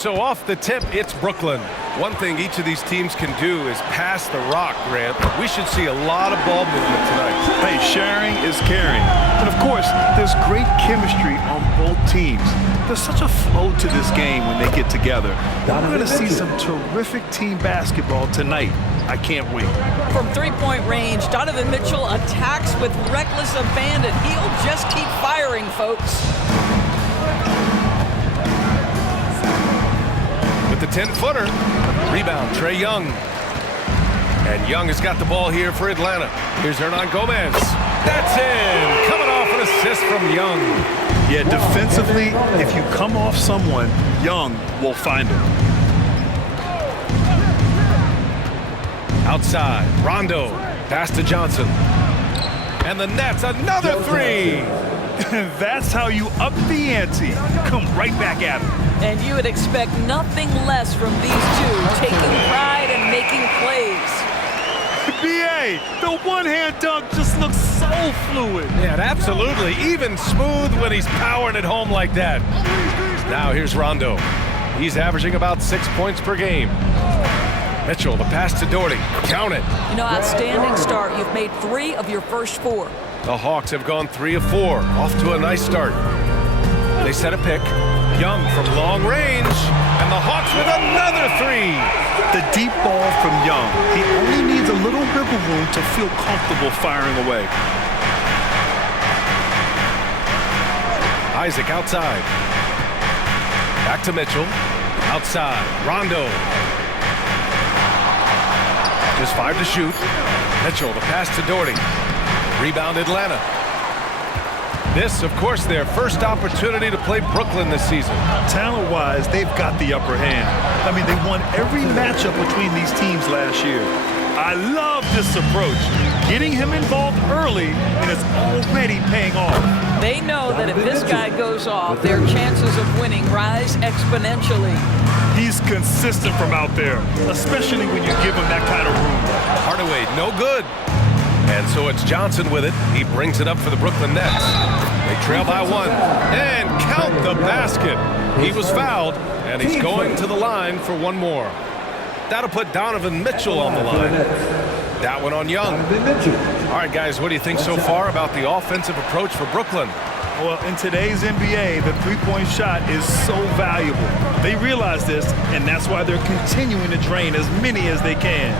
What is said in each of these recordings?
So off the tip, it's Brooklyn. One thing each of these teams can do is pass the rock, Grant. We should see a lot of ball movement tonight. Hey, sharing is caring. And of course, there's great chemistry on both teams. There's such a flow to this game when they get together. We're going to see some terrific team basketball tonight. I can't wait. From three-point range, Donovan Mitchell attacks with reckless abandon. He'll just keep firing, folks. The 10-footer. Rebound, Trae Young. And Young has got the ball here for Atlanta. Here's Hernan Gomez. That's in! Coming off an assist from Young. Yeah, defensively, if you come off someone, Young will find him. Outside, Rondo. Pass to Johnson. And the Nets, another three! That's how you up the ante. Come right back at him. And you would expect nothing less from these two, taking pride and making plays. B.A., the one-hand dunk just looks so fluid. Yeah, absolutely. Even smooth when he's powering it home like that. Now here's Rondo. He's averaging about 6 points per game. Mitchell, the pass to Doherty. Count it. You know, outstanding start. You've made 3 of your first 4. The Hawks have gone 3 of 4. Off to a nice start. They set a pick. Young from long range, and the Hawks with another 3. The deep ball from Young. He only needs a little wiggle room to feel comfortable firing away. Isaac outside. Back to Mitchell. Outside. Rondo. Just 5 to shoot. Mitchell, the pass to Doherty. Rebound Atlanta. This, of course, their first opportunity to play Brooklyn this season. Talent-wise, they've got the upper hand. I mean, they won every matchup between these teams last year. I love this approach. Getting him involved early, and it's already paying off. They know that if this guy goes off, their chances of winning rise exponentially. He's consistent from out there, especially when you give him that kind of room. Hardaway, no good. And so it's Johnson with it. He brings it up for the Brooklyn Nets. They trail by 1. And count the basket. He was fouled, and he's going to the line for 1 more. That'll put Donovan Mitchell on the line. That one on Young. All right, guys, what do you think so far about the offensive approach for Brooklyn? Well, in today's NBA, the three-point shot is so valuable. They realize this, and that's why they're continuing to drain as many as they can.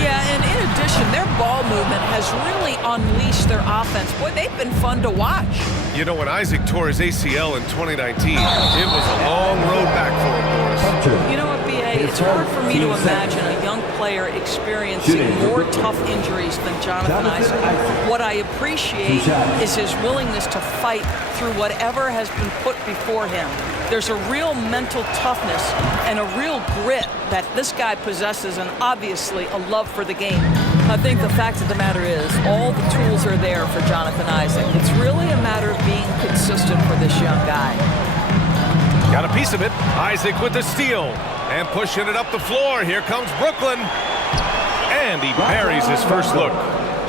Yeah, and in addition, their ball movement has really unleashed their offense. Boy, they've been fun to watch. You know, when Isaac tore his ACL in 2019, it was a long road back for him, Boris. You know what, B.A., it's hard for me to imagine a young player experiencing more tough injuries than Jonathan Isaac. What I appreciate is his willingness to fight through whatever has been put before him. There's a real mental toughness and a real grit that this guy possesses, and obviously a love for the game. I think the fact of the matter is all the tools are there for Jonathan Isaac. It's really a matter of being consistent for this young guy. Got a piece of it. Isaac with the steal and pushing it up the floor. Here comes Brooklyn. And he buries his first look.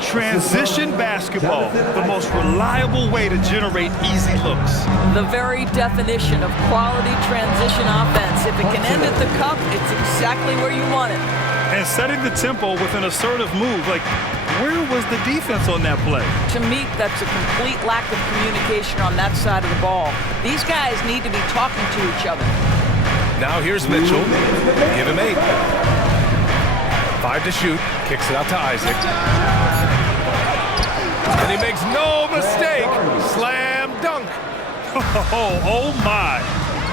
Transition basketball, the most reliable way to generate easy looks. The very definition of quality transition offense. If it can end at the cup, it's exactly where you want it. And setting the tempo with an assertive move, like where was the defense on that play? To me, that's a complete lack of communication on that side of the ball. These guys need to be talking to each other. Now here's Mitchell. Give him 8. 5 to shoot. Kicks it out to Isaac. And he makes no mistake. Slam dunk. Oh my.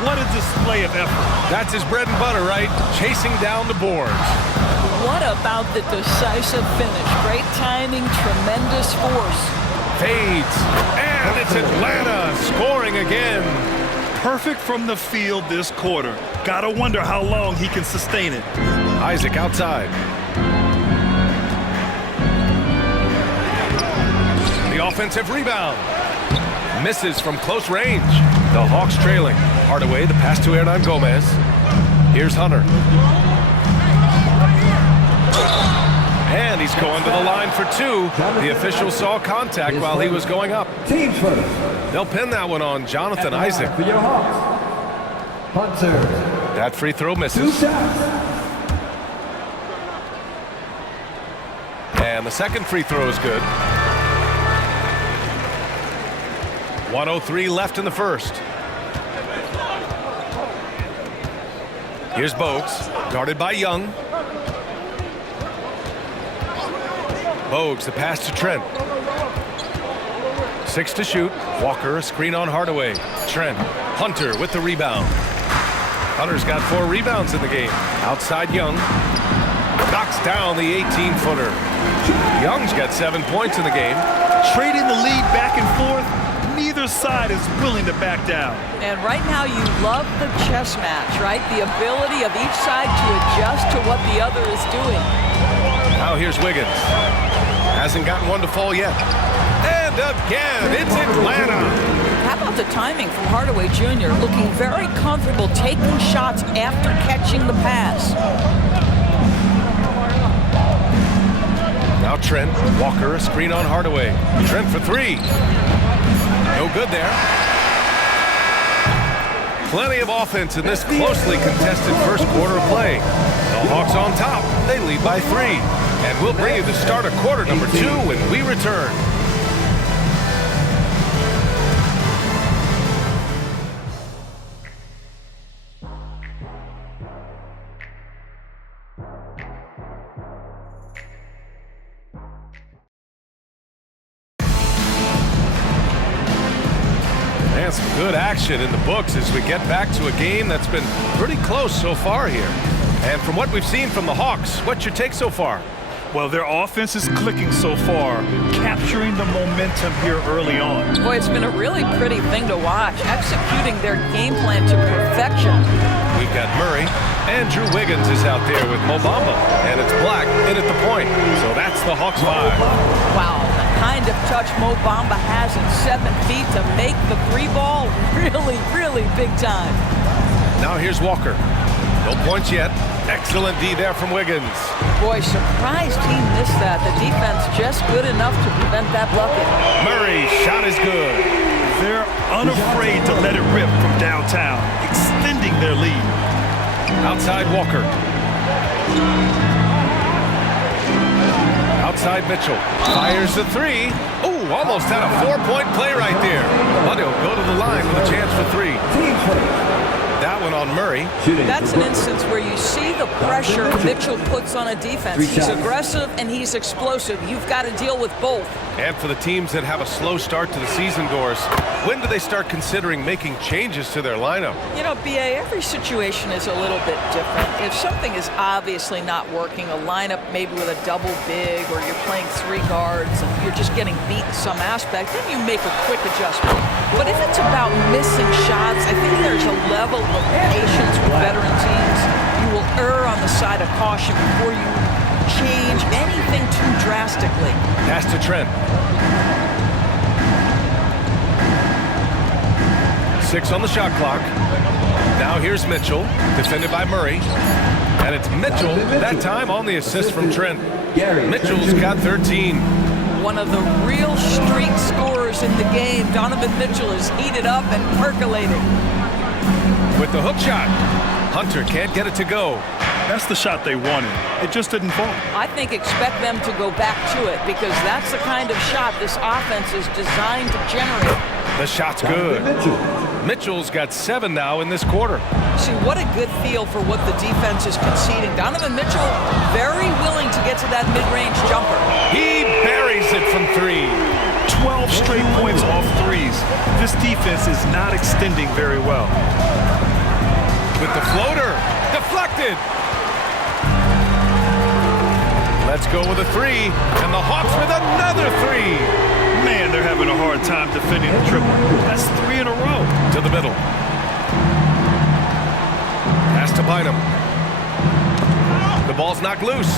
What a display of effort. That's his bread and butter, right? Chasing down the boards. What about the decisive finish? Great timing, tremendous force. Fades. And it's Atlanta scoring again. Perfect from the field this quarter. Gotta wonder how long he can sustain it. Isaac outside. The offensive rebound. Misses from close range. The Hawks trailing. Hardaway, the pass to Hernan Gomez. Here's Hunter. And he's going to the line for 2. The official saw contact while he was going up. They'll pin that one on Jonathan Isaac. For your Hawks, punter, That free throw misses. And the second free throw is good. 1:03 left in the first. Here's Bogues, guarded by Young. Bogues, the pass to Trent. 6 to shoot. Walker, a screen on Hardaway. Trent, Hunter with the rebound. Hunter's got 4 rebounds in the game. Outside Young. Knocks down the 18-footer. Young's got 7 points in the game. Trading the lead back and forth. Neither side is willing to back down. And right now you love the chess match, right? The ability of each side to adjust to what the other is doing. Now here's Wiggins. Hasn't gotten one to fall yet. And again, it's Atlanta. How about the timing from Hardaway Jr. looking very comfortable taking shots after catching the pass. Now Trent, Walker, a screen on Hardaway. Trent for 3. No good there. Plenty of offense in this closely contested first quarter of play. The Hawks on top. They lead by 3. And we'll bring you the start of quarter number 2 when we return. And some good action in the books as we get back to a game that's been pretty close so far here. And from what we've seen from the Hawks, what's your take so far? Well, their offense is clicking so far, capturing the momentum here early on. Boy, it's been a really pretty thing to watch, executing their game plan to perfection. We've got Murray. Andrew Wiggins is out there with Mo Bamba, and it's Black in at the point. So that's the Hawks 5. Wow, the kind of touch Mo Bamba has in 7 feet to make the 3 ball really, really big time. Now here's Walker. No points yet. Excellent D there from Wiggins. Boy, surprised he missed that. The defense just good enough to prevent that bucket. Murray's shot is good. They're unafraid to let it rip from downtown, extending their lead. Outside Walker. Outside Mitchell. Fires the 3. Ooh, almost had a 4-point play right there. But he'll go to the line with a chance for 3. That one on Murray. That's an instance where you see the pressure Mitchell puts on a defense. He's aggressive and he's explosive. You've got to deal with both. And for the teams that have a slow start to the season, Doris, when do they start considering making changes to their lineup? You know, BA, every situation is a little bit different. If something is obviously not working, a lineup maybe with a double big, or you're playing 3 guards and you're just getting beat in some aspect, then you make a quick adjustment. But if it's about missing shots, I think there's a level of patience with veteran teams. You will err on the side of caution before you change anything too drastically. Pass to Trent. 6 on the shot clock. Now here's Mitchell, defended by Murray. And it's Mitchell, that time on the assist from Trent. Mitchell's got 13. One of the real streak scorers in the game. Donovan Mitchell is heated up and percolating. With the hook shot, Hunter can't get it to go. That's the shot they wanted. It just didn't fall. I think expect them to go back to it, because that's the kind of shot this offense is designed to generate. The shot's good. Mitchell's got 7 now in this quarter. See, what a good feel for what the defense is conceding. Donovan Mitchell very willing to get to that mid-range jumper. He buries it from 3. 12 straight points off 3s. This defense is not extending very well. With the floater, deflected. Let's go with a 3, and the Hawks with another 3. Man, they're having a hard time defending the triple. That's 3 in a row. To the middle. Pass to Bynum. The ball's knocked loose.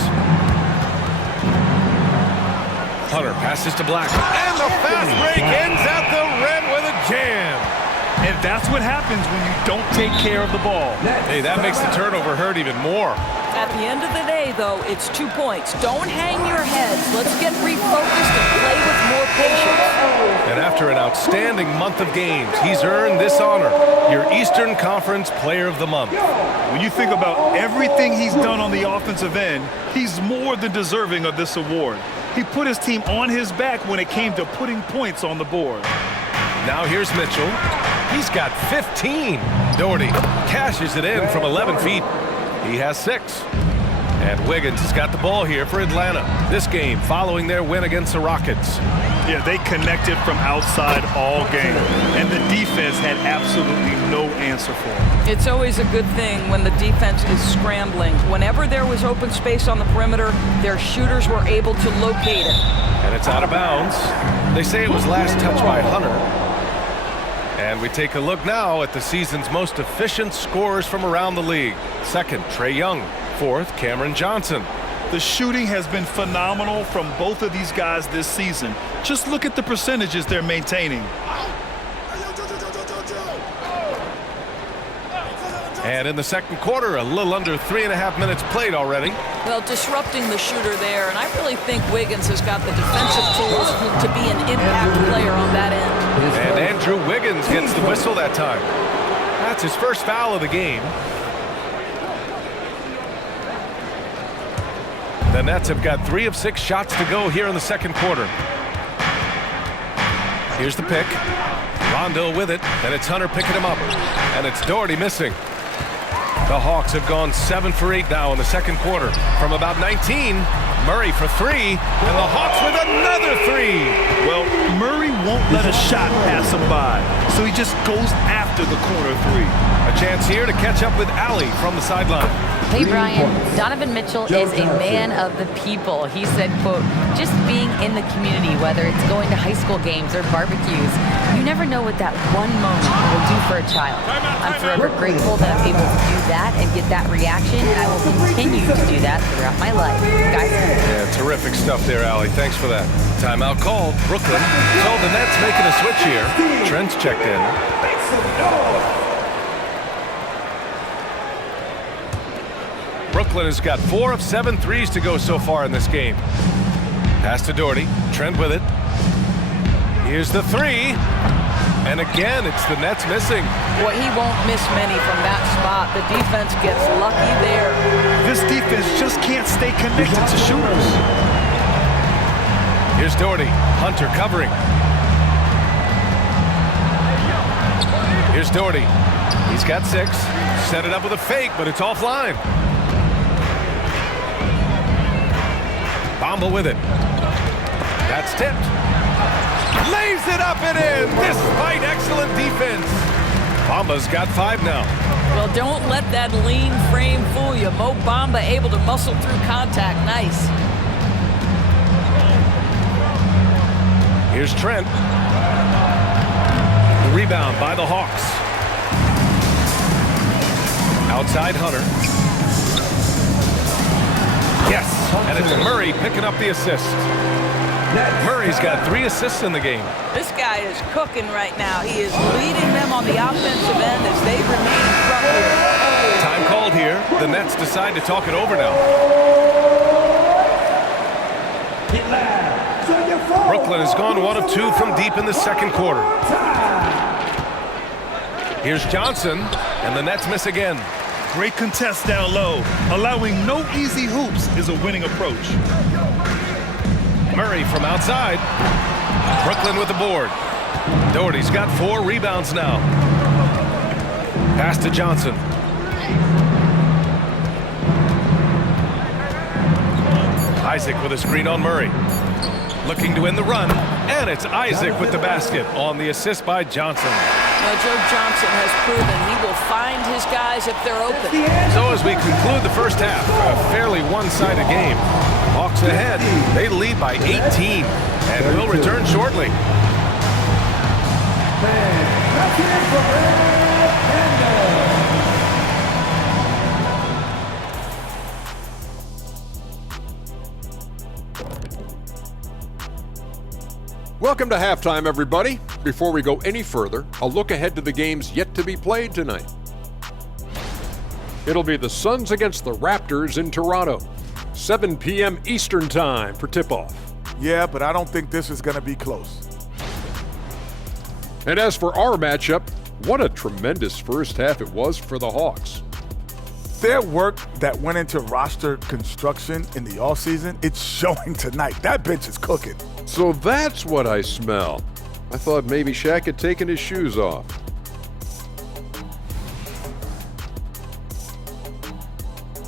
Hunter passes to Black. And the fast break ends at the rim with a jam. And that's what happens when you don't take care of the ball. Hey, that makes the turnover hurt even more. At the end of the day, though, it's 2 points. Don't hang your heads. Let's get refocused and play with more patience. And after an outstanding month of games, he's earned this honor, your Eastern Conference Player of the Month. When you think about everything he's done on the offensive end, he's more than deserving of this award. He put his team on his back when it came to putting points on the board. Now here's Mitchell. He's got 15. Doherty cashes it in from 11 feet. He has 6. And Wiggins has got the ball here for Atlanta. This game following their win against the Rockets. Yeah, they connected from outside all game, and the defense had absolutely no answer for him. It's always a good thing when the defense is scrambling. Whenever there was open space on the perimeter, their shooters were able to locate it. And it's out of bounds. They say it was last touched by Hunter. And we take a look now at the season's most efficient scorers from around the league. Second, Trae Young. Fourth, Cameron Johnson. The shooting has been phenomenal from both of these guys this season. Just look at the percentages they're maintaining. And in the second quarter, a little under 3.5 minutes played already. Well, disrupting the shooter there, and I really think Wiggins has got the defensive tools to be an impact player on that end. And Andrew Wiggins gets the whistle that time. That's his first foul of the game. The Nets have got 3 of 6 shots to go here in the second quarter. Here's the pick. Rondo with it, and it's Hunter picking him up. And it's Doherty missing. The Hawks have gone 7 for 8 now in the second quarter. From about 19, Murray for 3, and the Hawks with another 3. Well, Murray won't let a shot pass him by, so he just goes after the corner 3. A chance here to catch up with Allie from the sideline. Hey, Brian, Donovan Mitchell is a man of the people. He said, quote, just being in the community, whether it's going to high school games or barbecues, you never know what that one moment will do for a child. I'm forever grateful that I'm able to do that and get that reaction, and I will continue to do that throughout my life. Guys. Yeah, terrific stuff there, Allie. Thanks for that. Timeout called. Brooklyn. So the Nets making a switch here. Trent's checked in. Brooklyn has got 4 of 7 threes to go so far in this game. Pass to Doherty. Trent with it. Here's the 3. And again, it's the Nets missing. Well, he won't miss many from that spot. The defense gets lucky there. This defense just can't stay connected to shooters. Here's Doherty. Hunter covering. Here's Doherty. He's got 6. Set it up with a fake, but it's offline. Bamba with it. That's tipped. Lays it up and in, despite excellent defense. Bamba's got 5 now. Well, don't let that lean frame fool you. Mo Bamba able to muscle through contact. Nice. Here's Trent. The rebound by the Hawks. Outside Hunter. Yes, and it's Murray picking up the assist. Murray's got 3 assists in the game. This guy is cooking right now. He is leading them on the offensive end as they remain front here. Time called here. The Nets decide to talk it over now. Brooklyn has gone 1 of 2 from deep in the second quarter. Here's Johnson, and the Nets miss again. Great contest down low. Allowing no easy hoops is a winning approach. Murray from outside. Brooklyn with the board. Doherty's got 4 rebounds now. Pass to Johnson. Isaac with a screen on Murray. Looking to win the run, and it's Isaac with the basket on the assist by Johnson. Now, Joe Johnson has proven he will find his guys if they're open. So as we conclude the first half, a fairly one-sided game. Hawks ahead. They lead by 18, and will return shortly. Welcome to halftime, everybody. Before we go any further, a look ahead to the games yet to be played tonight. It'll be the Suns against the Raptors in Toronto. 7 p.m. Eastern Time for tip-off. Yeah, but I don't think this is going to be close. And as for our matchup, what a tremendous first half it was for the Hawks. Their work that went into roster construction in the offseason, it's showing tonight. That bench is cooking. So that's what I smell. I thought maybe Shaq had taken his shoes off.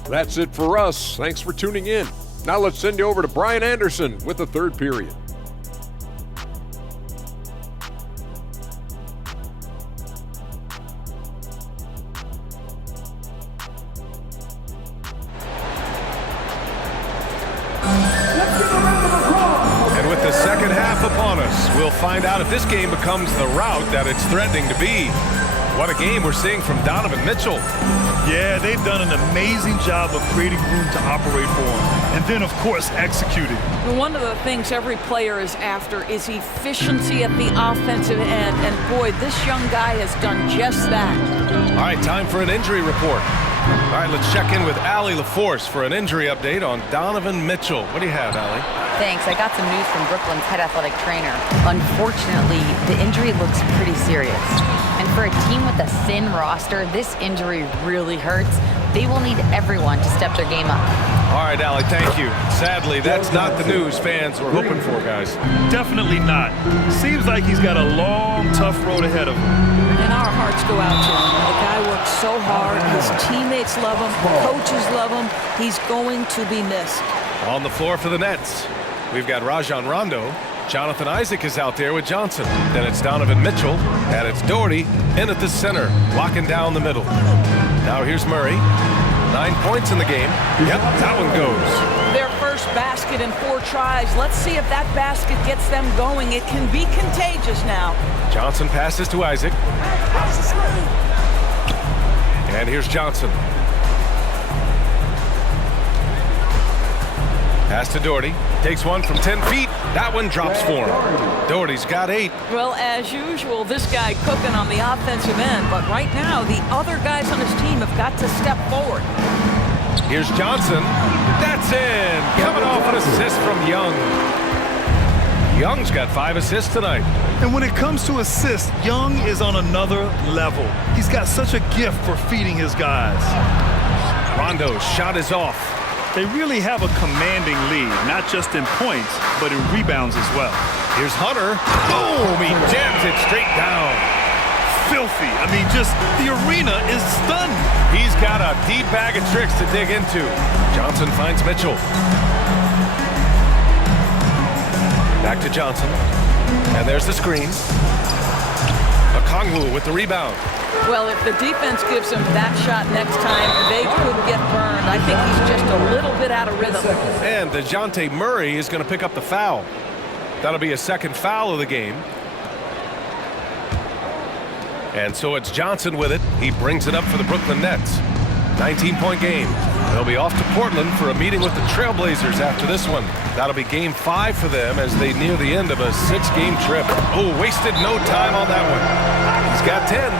That's it for us. Thanks for tuning in. Now let's send you over to Brian Anderson with the third period. And with the second half upon us, we'll find out if this game becomes the rout that it's threatening to be. What a game we're seeing from Donovan Mitchell. Yeah, they've done an amazing job of creating room to operate for him. And then, of course, executing. One of the things every player is after is efficiency at the offensive end. And boy, this young guy has done just that. All right, time for an injury report. All right, let's check in with Allie LaForce for an injury update on Donovan Mitchell. What do you have, Allie? Thanks. I got some news from Brooklyn's head athletic trainer. Unfortunately, the injury looks pretty serious. And for a team with a thin roster, this injury really hurts. They will need everyone to step their game up. All right, Allie, thank you. Sadly, that's not the news fans were hoping for, guys. Definitely not. Seems like he's got a long, tough road ahead of him. And our hearts go out to him. The guy works so hard. His teammates love him. Coaches love him. He's going to be missed. On the floor for the Nets, we've got Rajon Rondo. Jonathan Isaac is out there with Johnson. Then it's Donovan Mitchell, and it's Doherty in at the center, locking down the middle. Now here's Murray. 9 points in the game. Yep, that one goes. Their first basket in 4 tries. Let's see if that basket gets them going. It can be contagious now. Johnson passes to Isaac. And here's Johnson. Pass to Doherty. Takes one from 10 feet. That one drops for him. Doherty's got 8. Well, as usual, this guy cooking on the offensive end. But right now, the other guys on his team have got to step forward. Here's Johnson. That's in. Coming off an assist from Young. Young's got 5 assists tonight. And when it comes to assists, Young is on another level. He's got such a gift for feeding his guys. Rondo's shot is off. They really have a commanding lead, not just in points, but in rebounds as well. Here's Hunter. Boom! He jams it straight down. Filthy. I mean, just the arena is stunned. He's got a deep bag of tricks to dig into. Johnson finds Mitchell. Back to Johnson. And there's the screen. Okongwu with the rebound. Well, if the defense gives him that shot next time, they could get burned. I think he's just a little bit out of rhythm. And DeJounte Murray is going to pick up the foul. That'll be a second foul of the game. And so it's Johnson with it. He brings it up for the Brooklyn Nets. 19-point game. They'll be off to Portland for a meeting with the Trailblazers after this one. That'll be game 5 for them as they near the end of a 6-game trip. Oh, wasted no time on that one. He's got 10.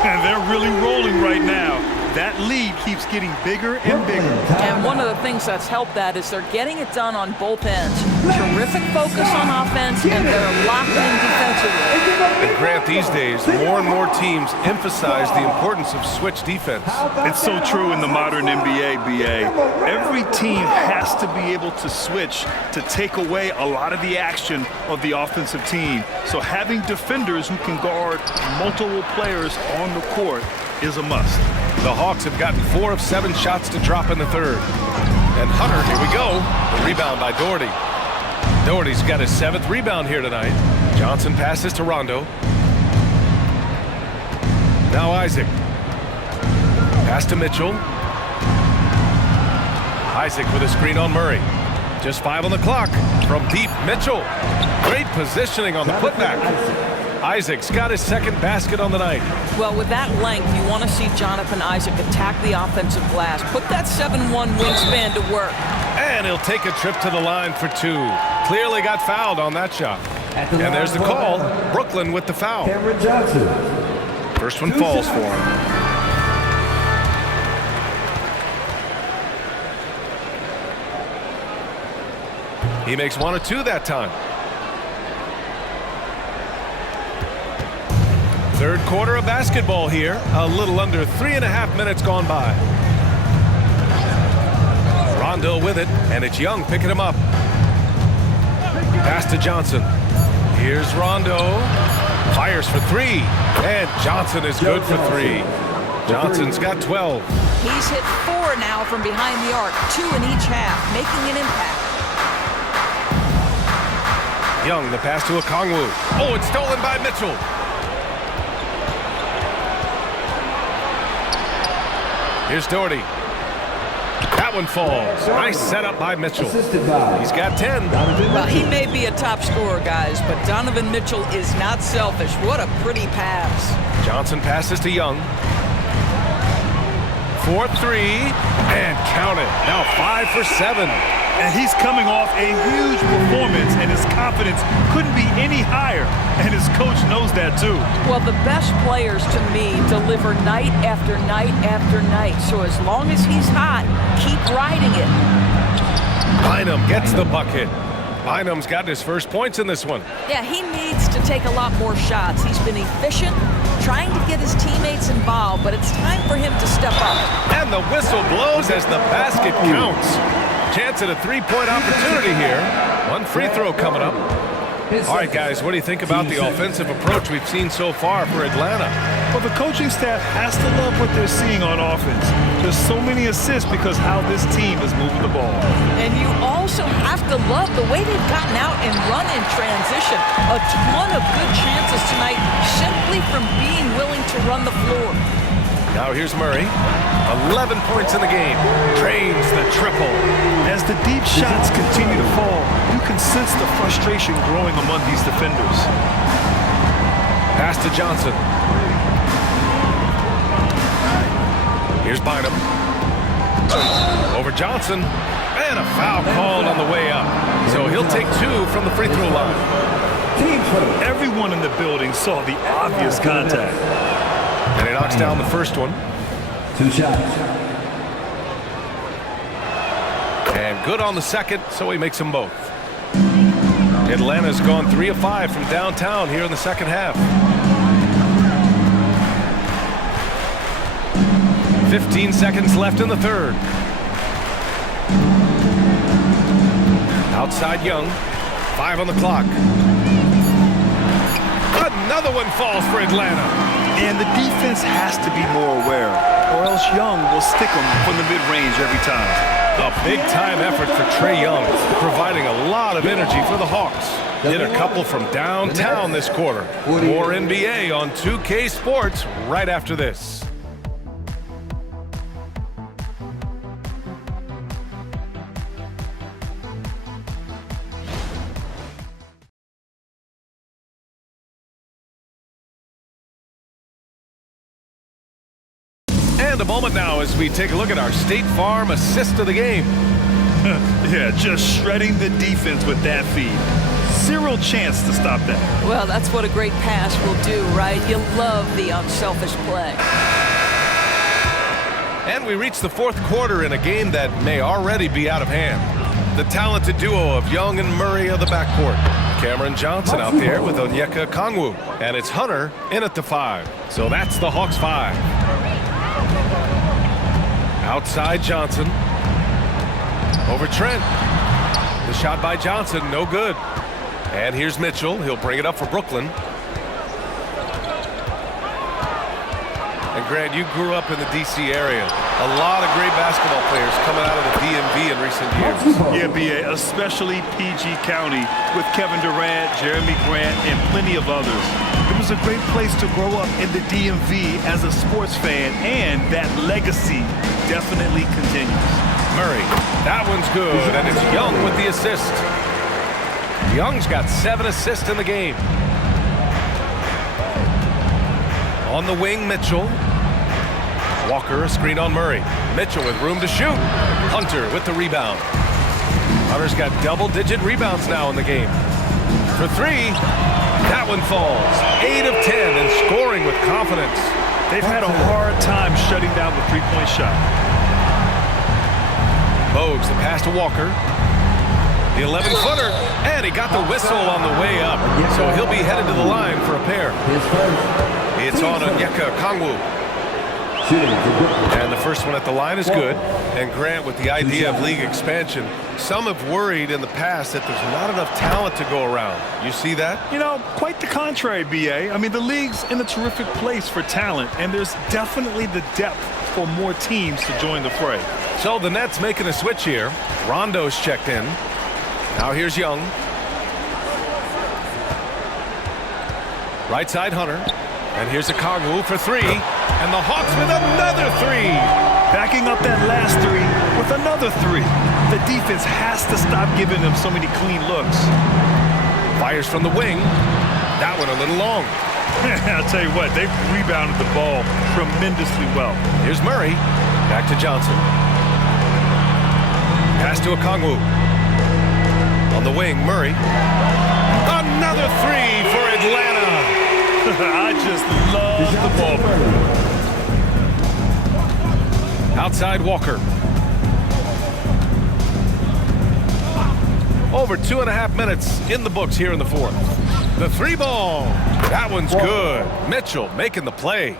And they're really rolling right now. That lead keeps getting bigger and bigger. And one of the things that's helped that is they're getting it done on both ends. Terrific focus on offense, and they're locked in defensively. And Grant, these days, more and more teams emphasize the importance of switch defense. It's so true in the modern NBA, BA. Every team has to be able to switch to take away a lot of the action of the offensive team. So having defenders who can guard multiple players on the court is a must. The Hawks have gotten 4 of 7 shots to drop in the third. And Hunter, here we go. The rebound by Doherty. Doherty's got his 7th rebound here tonight. Johnson passes to Rondo. Now Isaac. Pass to Mitchell. Isaac with a screen on Murray. Just 5 on the clock. From deep, Mitchell. Great positioning on the putback. Isaac's got his 2nd basket on the night. Well, with that length, you want to see Jonathan Isaac attack the offensive glass. Put that 7'1" wingspan to work. And he'll take a trip to the line for 2. Clearly got fouled on that shot. And there's the call. Brooklyn with the foul. First one falls for him. He makes 1 of 2 that time. Third quarter of basketball here. A little under 3.5 minutes gone by. Rondo with it, and it's Young picking him up. Pass to Johnson. Here's Rondo. Fires for 3. And Johnson is good for 3. Johnson's got 12. He's hit 4 now from behind the arc, 2 in each half, making an impact. Young, the pass to Okongwu. Oh, it's stolen by Mitchell. Here's Doherty. That one falls. Nice setup by Mitchell. He's got 10. Well, he may be a top scorer, guys, but Donovan Mitchell is not selfish. What a pretty pass. Johnson passes to Young. 4-3, and count it. Now 5 for 7. And he's coming off a huge performance, and his confidence couldn't be any higher. And his coach knows that, too. Well, the best players, to me, deliver night after night after night. So as long as he's hot, keep riding it. Bynum gets the bucket. Bynum's got his first points in this one. Yeah, he needs to take a lot more shots. He's been efficient, trying to get his teammates involved, but it's time for him to step up. And the whistle blows as the basket counts. Chance at a 3-point opportunity here. 1 free throw coming up. All right, guys, what do you think about the offensive approach we've seen so far for Atlanta? Well, the coaching staff has to love what they're seeing on offense. There's so many assists because how this team is moving the ball. And you also have to love the way they've gotten out and run in transition. A ton of good chances tonight simply from being willing to run the floor. Now here's Murray. 11 points in the game. Drains the triple. As the deep shots continue to fall, you can sense the frustration growing among these defenders. Pass to Johnson. Here's Bynum. Over Johnson. And a foul called on the way up. So he'll take 2 from the free throw line. Everyone in the building saw the obvious contact. And he knocks down the first one. 2 shots. And good on the second, so he makes them both. Atlanta's gone 3 of 5 from downtown here in the second half. 15 seconds left in the third. Outside Young. 5 on the clock. Another one falls for Atlanta. And the defense has to be more aware, or else Young will stick them from the mid-range every time. A big-time effort for Trae Young, providing a lot of energy for the Hawks. Hit a couple from downtown this quarter. More NBA on 2K Sports right after this. And a moment now as we take a look at our State Farm assist of the game. Yeah, just shredding the defense with that feed. Zero chance to stop that. Well, that's what a great pass will do, right? You love the unselfish play. And we reach the fourth quarter in a game that may already be out of hand. The talented duo of Young and Murray of the backcourt. Cameron Johnson out there with Onyeka Okongwu. And it's Hunter in at the 5. So that's the Hawks 5. Outside Johnson. Over Trent. The shot by Johnson, no good. And here's Mitchell. He'll bring it up for Brooklyn. And Grant, you grew up in the D.C. area. A lot of great basketball players coming out of the DMV in recent years. Yeah, B.A., especially PG County with Kevin Durant, Jeremy Grant, and plenty of others. It was a great place to grow up in the DMV as a sports fan, and that legacy definitely continues. Murray, that one's good, and it's Young with the assist. Young's got 7 assists in the game. On the wing, Mitchell. Walker, a screen on Murray. Mitchell with room to shoot. Hunter with the rebound. Hunter's got double-digit rebounds now in the game. For 3, that one falls. 8 of 10 and scoring with confidence. They've had a hard time shutting down the three-point shot. Bogues, the pass to Walker. The 11-footer, and he got the whistle on the way up. So he'll be headed to the line for a pair. It's on Onyeka Kongwu. And the first one at the line is good. And Grant, with the idea of league expansion, some have worried in the past that there's not enough talent to go around. You see that? You know, quite the contrary, B.A. I mean, the league's in a terrific place for talent, and there's definitely the depth for more teams to join the fray. So the Nets making a switch here. Rondo's checked in. Now here's Young. Right side Hunter. And here's a Kongwu for three. And the Hawks with another three. Backing up that last three with another three. The defense has to stop giving them so many clean looks. Fires from the wing. That one a little long. I'll tell you what, they've rebounded the ball tremendously well. Here's Murray. Back to Johnson. Pass to a Kongwu. On the wing, Murray. Another three for Atlanta. I just love the ball. Outside Walker. Over 2.5 minutes in the books here in the fourth. The three ball. That one's good. Mitchell making the play.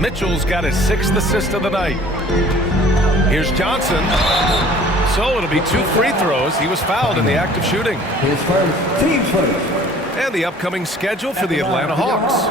Mitchell's got his 6th assist of the night. Here's Johnson. So it'll be 2 free throws. He was fouled in the act of shooting. His first, team's first. And the upcoming schedule for the Atlanta Hawks.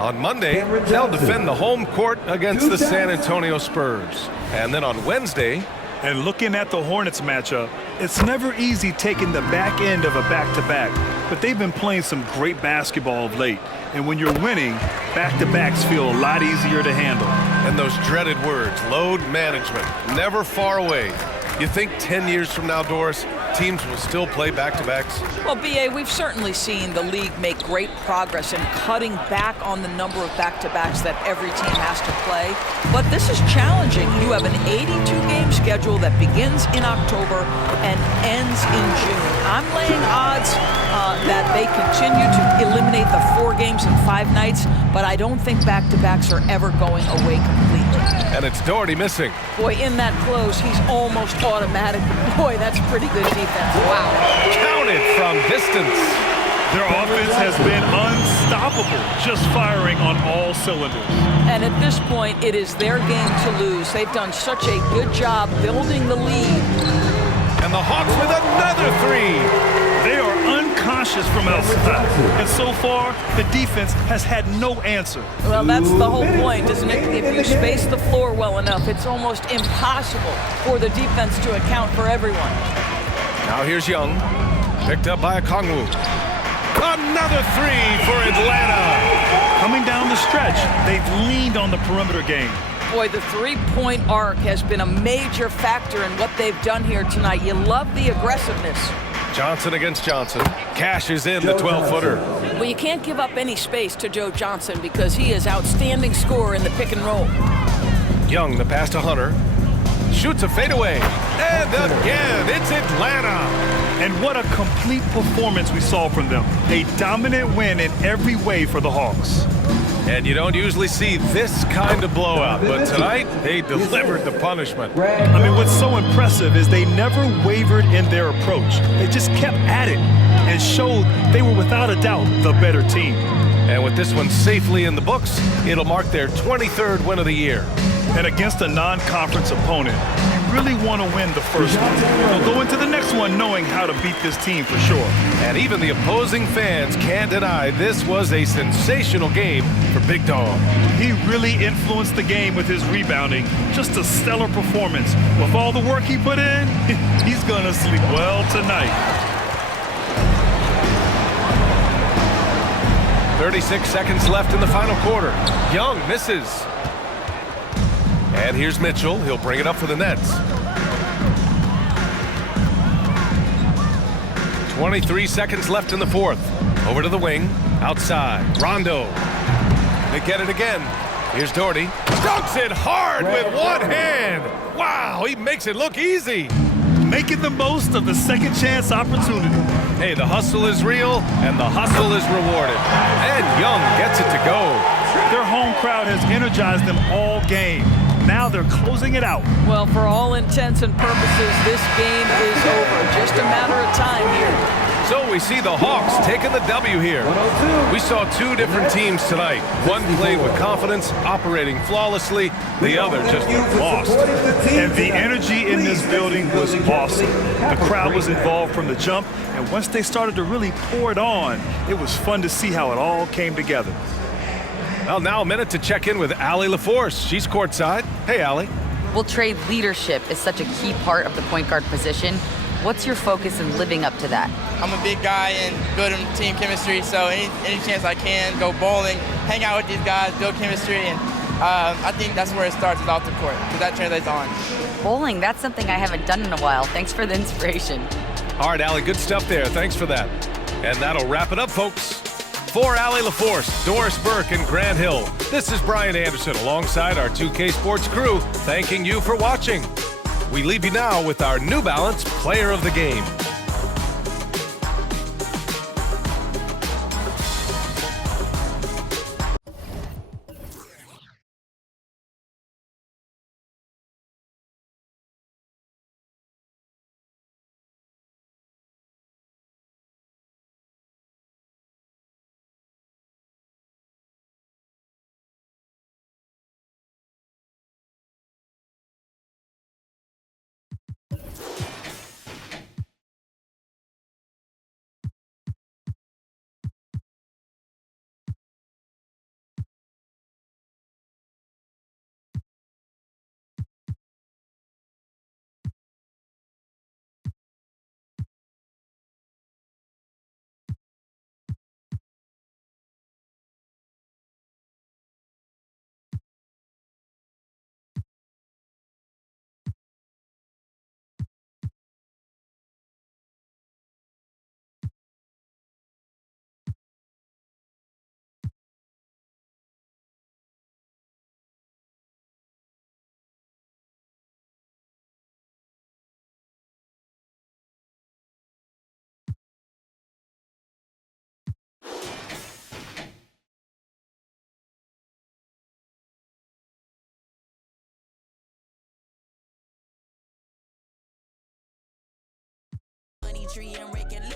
On Monday, they'll defend the home court against the San Antonio Spurs. And then on Wednesday, and looking at the Hornets matchup, it's never easy taking the back end of a back-to-back, but they've been playing some great basketball of late. And when you're winning, back-to-backs feel a lot easier to handle. And those dreaded words, load management, never far away. You think 10 years from now, Doris, teams will still play back-to-backs? Well, B.A., we've certainly seen the league make great progress in cutting back on the number of back-to-backs that every team has to play. But this is challenging. You have an 82-game schedule that begins in October and ends in June. I'm laying odds that they continue to eliminate the 4 games in 5 nights, but I don't think back-to-backs are ever going away completely. And it's Doherty missing. Boy, in that close, he's almost automatic. Boy, that's pretty good defense. Wow. Counted from distance. Their offense has been unstoppable, just firing on all cylinders. And at this point, it is their game to lose. They've done such a good job building the lead. And the Hawks with another three. They are unconscious from outside. And so far, the defense has had no answer. Well, that's the whole point, isn't it? If you space the floor well enough, it's almost impossible for the defense to account for everyone. Now here's Young. Picked up by a Kongwu. Another three for Atlanta. Coming down the stretch, they've leaned on the perimeter game. Boy, the three-point arc has been a major factor in what they've done here tonight. You love the aggressiveness. Johnson against Johnson. Cashes in the 12-footer. Well, you can't give up any space to Joe Johnson because he is outstanding scorer in the pick and roll. Young, the pass to Hunter. Shoots a fadeaway. And again, it's Atlanta. And what a complete performance we saw from them. A dominant win in every way for the Hawks. And you don't usually see this kind of blowout, but tonight they delivered the punishment. I mean, what's so impressive is they never wavered in their approach. They just kept at it and showed they were without a doubt the better team. And with this one safely in the books, it'll mark their 23rd win of the year. And against a non-conference opponent, you really want to win the first one. They'll go into the next one knowing how to beat this team for sure. And even the opposing fans can't deny this was a sensational game for Big Dog. He really influenced the game with his rebounding. Just a stellar performance. With all the work he put in, he's going to sleep well tonight. 36 seconds left in the final quarter. Young misses. And here's Mitchell. He'll bring it up for the Nets. 23 seconds left in the fourth. Over to the wing. Outside. Rondo. They get it again. Here's Doherty. Dunks it hard with one hand. Wow, he makes it look easy. Making the most of the second chance opportunity. Hey, the hustle is real, and the hustle is rewarded. And Young gets it to go. Their home crowd has energized them all game. Now they're closing it out. Well, for all intents and purposes, this game is over. Just a matter of time here. So we see the Hawks taking the W here. We saw two different teams tonight. One played with confidence, operating flawlessly. The other just lost. And the energy in this building was awesome. The crowd was involved from the jump, and once they started to really pour it on, it was fun to see how it all came together. Well, now a minute to check in with Allie LaForce. She's courtside. Hey, Allie. Well, Trey, leadership is such a key part of the point guard position. What's your focus in living up to that? I'm a big guy and building team chemistry, so any chance I can, go bowling, hang out with these guys, build chemistry, and I think that's where it starts, is off the court, because that translates on. Bowling, that's something I haven't done in a while. Thanks for the inspiration. All right, Allie, good stuff there. Thanks for that. And that'll wrap it up, folks. For Allie LaForce, Doris Burke, and Grant Hill, this is Brian Anderson alongside our 2K Sports crew, thanking you for watching. We leave you now with our New Balance Player of the Game. Tree and rake it loose.